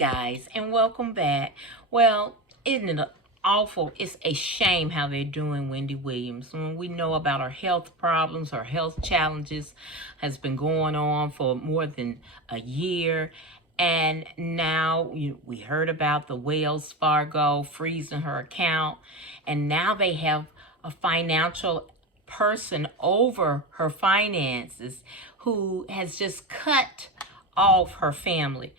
right, guys, and welcome back. Well, isn't it awful? It's a shame how they're doing Wendy Williams. When we know about her health problems, her health challenges has been going on for more than a year. And now we heard about the Wells Fargo freezing her account. And now they have a financial person over her finances who has just cut off her family,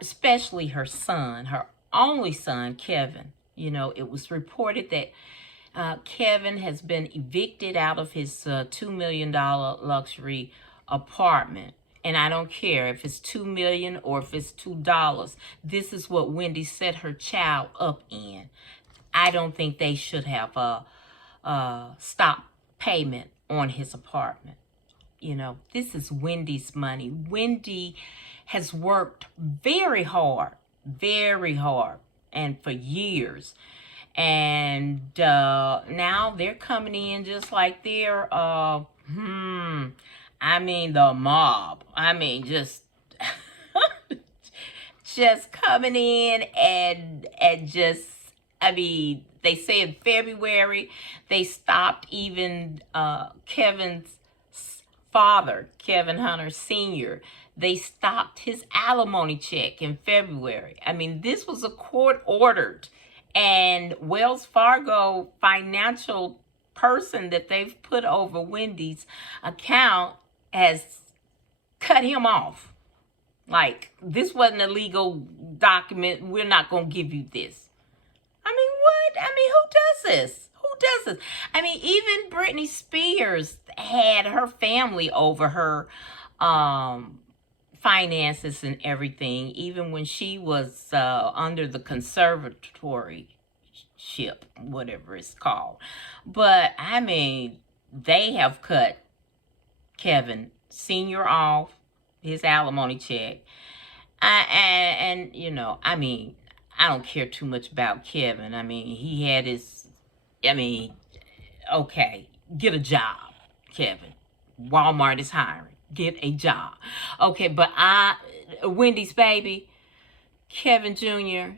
especially her son, her only son, Kevin. It was reported that Kevin has been evicted out of his $2 million luxury apartment. And I don't care if it's $2 million or if it's $2. This is what Wendy set her child up in. I don't think they should have stop payment on his apartment. This is Wendy's money. Wendy has worked very hard, and for years. And now they're coming in just like they're, the mob. Just coming in and just, they say in February, they stopped even Kevin's father, Kevin Hunter Sr., they stopped his alimony check in February. This was a court-ordered, and Wells Fargo financial person that they've put over Wendy's account has cut him off. Like, this wasn't a legal document. We're not going to give you this. What? Who does this? Even Britney Spears had her family over her finances and everything, even when she was under the conservatorship, whatever it's called. But, they have cut Kevin Sr. off his alimony check. I don't care too much about Kevin. He had his, okay, get a job, Kevin. Walmart is hiring. Get a job. Okay, but Wendy's baby, Kevin Jr.,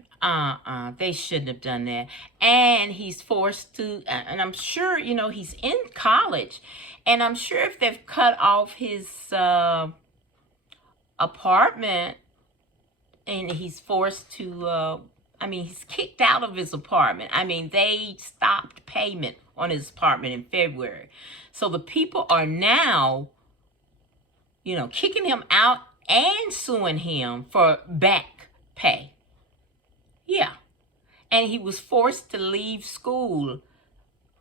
they shouldn't have done that. And he's forced to, and I'm sure, he's in college. And I'm sure if they've cut off his apartment, and he's forced to, he's kicked out of his apartment. They stopped payment on his apartment in February. So the people are now, kicking him out and suing him for back pay. Yeah. And he was forced to leave school.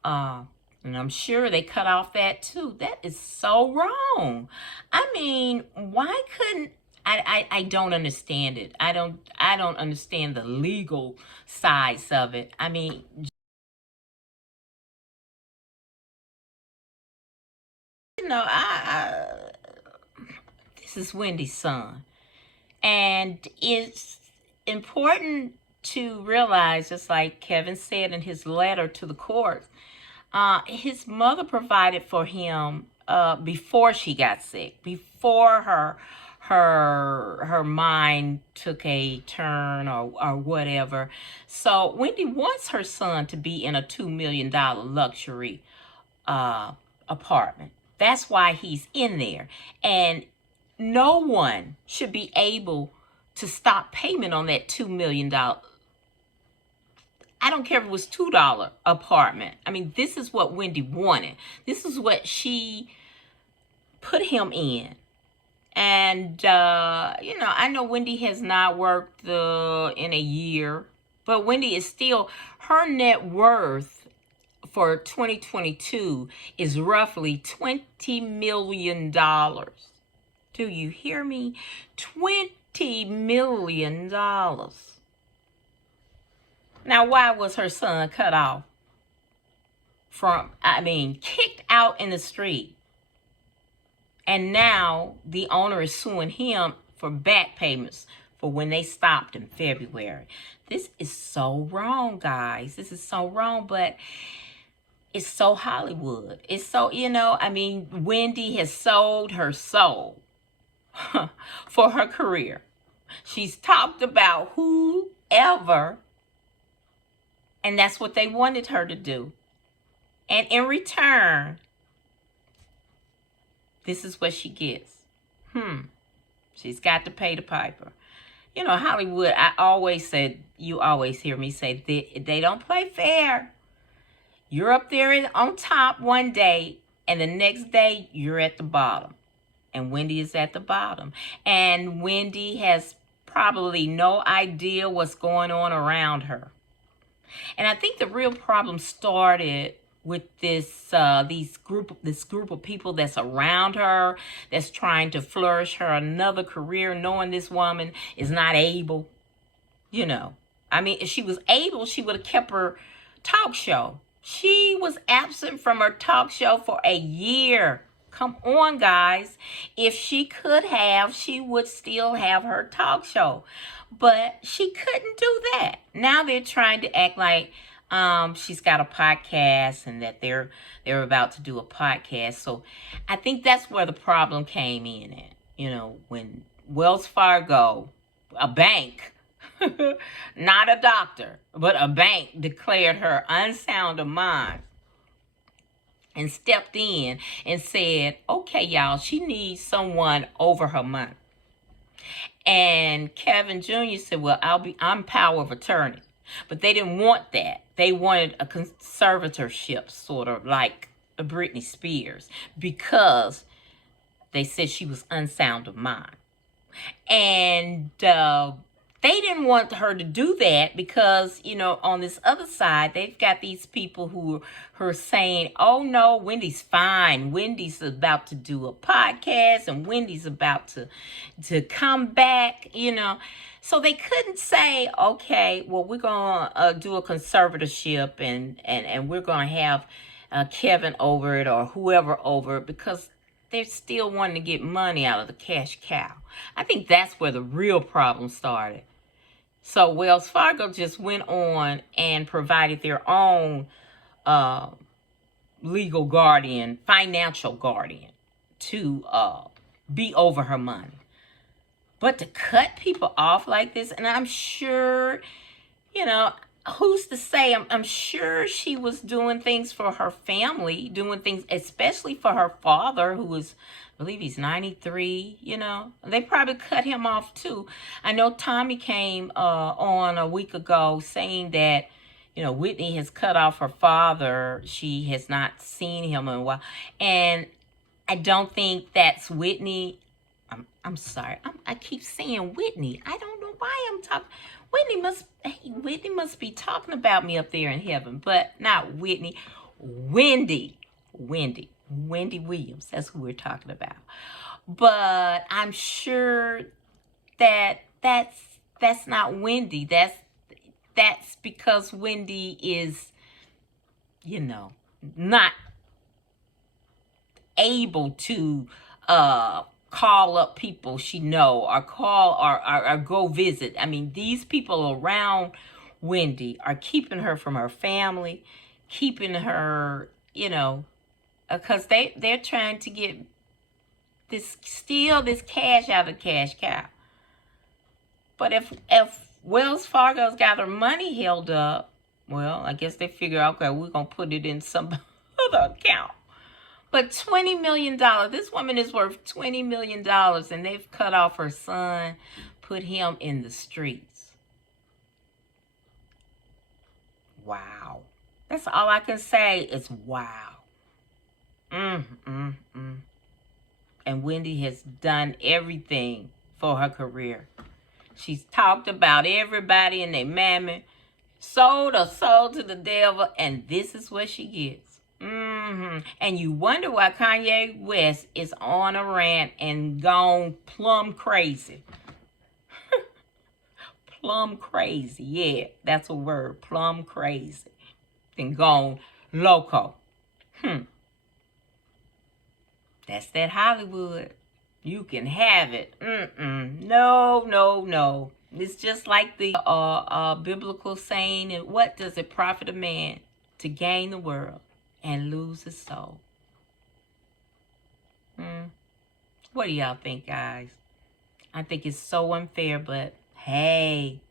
And I'm sure they cut off that too. That is so wrong. Why couldn't, I don't understand it. I don't understand the legal sides of it. This is Wendy's son. And it's important to realize, just like Kevin said in his letter to the court, his mother provided for him before she got sick, before her mind took a turn or whatever. So Wendy wants her son to be in a $2 million luxury apartment. That's why he's in there. And no one should be able to stop payment on that $2 million. I don't care if it was $2 apartment. This is what Wendy wanted. This is what she put him in. And, I know Wendy has not worked in a year, but Wendy is still, her net worth for 2022 is roughly $20 million. Do you hear me? $20 million. Now, why was her son cut off from, kicked out in the street? And now the owner is suing him for back payments for when they stopped in February. This is so wrong, guys. This is so wrong, but it's so Hollywood. It's so, Wendy has sold her soul for her career. She's talked about whoever, and that's what they wanted her to do. And in return, this is what she gets. She's got to pay the piper. You know, Hollywood, I always said, you always hear me say, they don't play fair. You're up there on top one day, and the next day you're at the bottom. And Wendy is at the bottom. And Wendy has probably no idea what's going on around her. And I think the real problem started with this group of people that's around her, that's trying to flourish her another career, knowing this woman is not able. You know, I mean, if she was able, she would have kept her talk show. She was absent from her talk show for a year. Come on, guys. If she could have, she would still have her talk show. But she couldn't do that. Now they're trying to act like she's got a podcast and that they're about to do a podcast. So I think that's where the problem came in at. You know, when Wells Fargo, a bank, not a doctor, but a bank, declared her unsound of mind and stepped in and said, okay, y'all, she needs someone over her money. And Kevin Jr. said, well, I'm power of attorney. But they didn't want that. They wanted a conservatorship, sort of like Britney Spears, because they said she was unsound of mind. And they didn't want her to do that because, you know, on this other side, they've got these people who are saying, oh, no, Wendy's fine. Wendy's about to do a podcast and Wendy's about to come back, you know. So they couldn't say, okay, well, we're going to do a conservatorship and we're going to have Kevin over it or whoever over it, because they're still wanting to get money out of the cash cow. I think that's where the real problem started. So Wells Fargo just went on and provided their own legal guardian, financial guardian, to be over her money. But to cut people off like this, and I'm sure, you know, who's to say? I'm sure she was doing things for her family, doing things especially for her father, who was, I believe he's 93, you know. They probably cut him off too. I know Tommy came on a week ago saying that, you know, Whitney has cut off her father. She has not seen him in a while. And I don't think that's Whitney. I'm sorry. I keep saying Whitney. I don't know why I'm talking. Whitney must be talking about me up there in heaven, but not Whitney. Wendy Williams. That's who we're talking about. But I'm sure that that's not Wendy. That's because Wendy is, you know, not able to call up people she know or call or go visit. I mean, these people around Wendy are keeping her from her family, keeping her, you know, because they're trying to get steal this cash out of the cash cow. But if Wells Fargo's got her money held up, well, I guess they figure, okay, we're going to put it in some other account. But $20 million, this woman is worth $20 million, and they've cut off her son, put him in the streets. Wow. That's all I can say is wow. And Wendy has done everything for her career. She's talked about everybody and their mammy, sold her soul to the devil, and this is what she gets. And you wonder why Kanye West is on a rant and gone plumb crazy. Plumb crazy. Yeah, that's a word. Plumb crazy. And gone loco. That's that Hollywood. You can have it. No. It's just like the biblical saying, and what does it profit a man to gain the world and lose his soul? What do y'all think, guys? I think it's so unfair, but hey,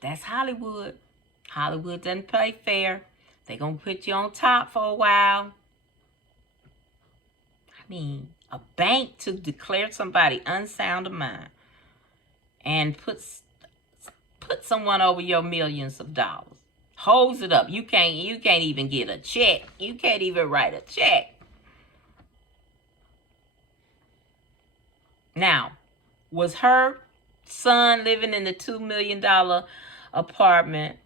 that's Hollywood. Hollywood doesn't play fair. They're going to put you on top for a while. I mean, a bank to declare somebody unsound of mind and put someone over your millions of dollars. Holds it up. You can't even get a check. You can't even write a check. Now, was her son living in the $2 million apartment,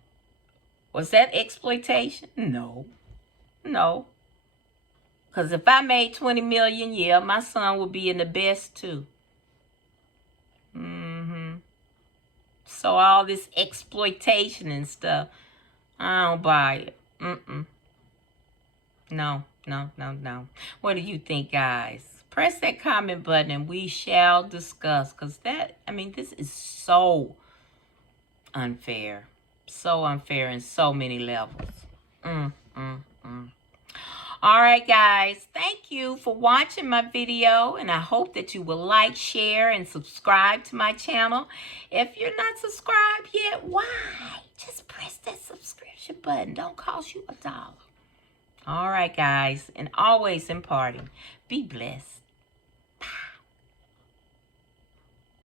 was that exploitation? No. No. Because if I made $20 million, yeah, my son would be in the best too. So all this exploitation and stuff, I don't buy it. No. What do you think, guys? Press that comment button and we shall discuss. Because this is so unfair. So unfair in so many levels. All right, guys. Thank you for watching my video. And I hope that you will like, share, and subscribe to my channel. If you're not subscribed yet, why? Just press that subscription button. Don't cost you $1. All right, guys. And always imparting. Be blessed.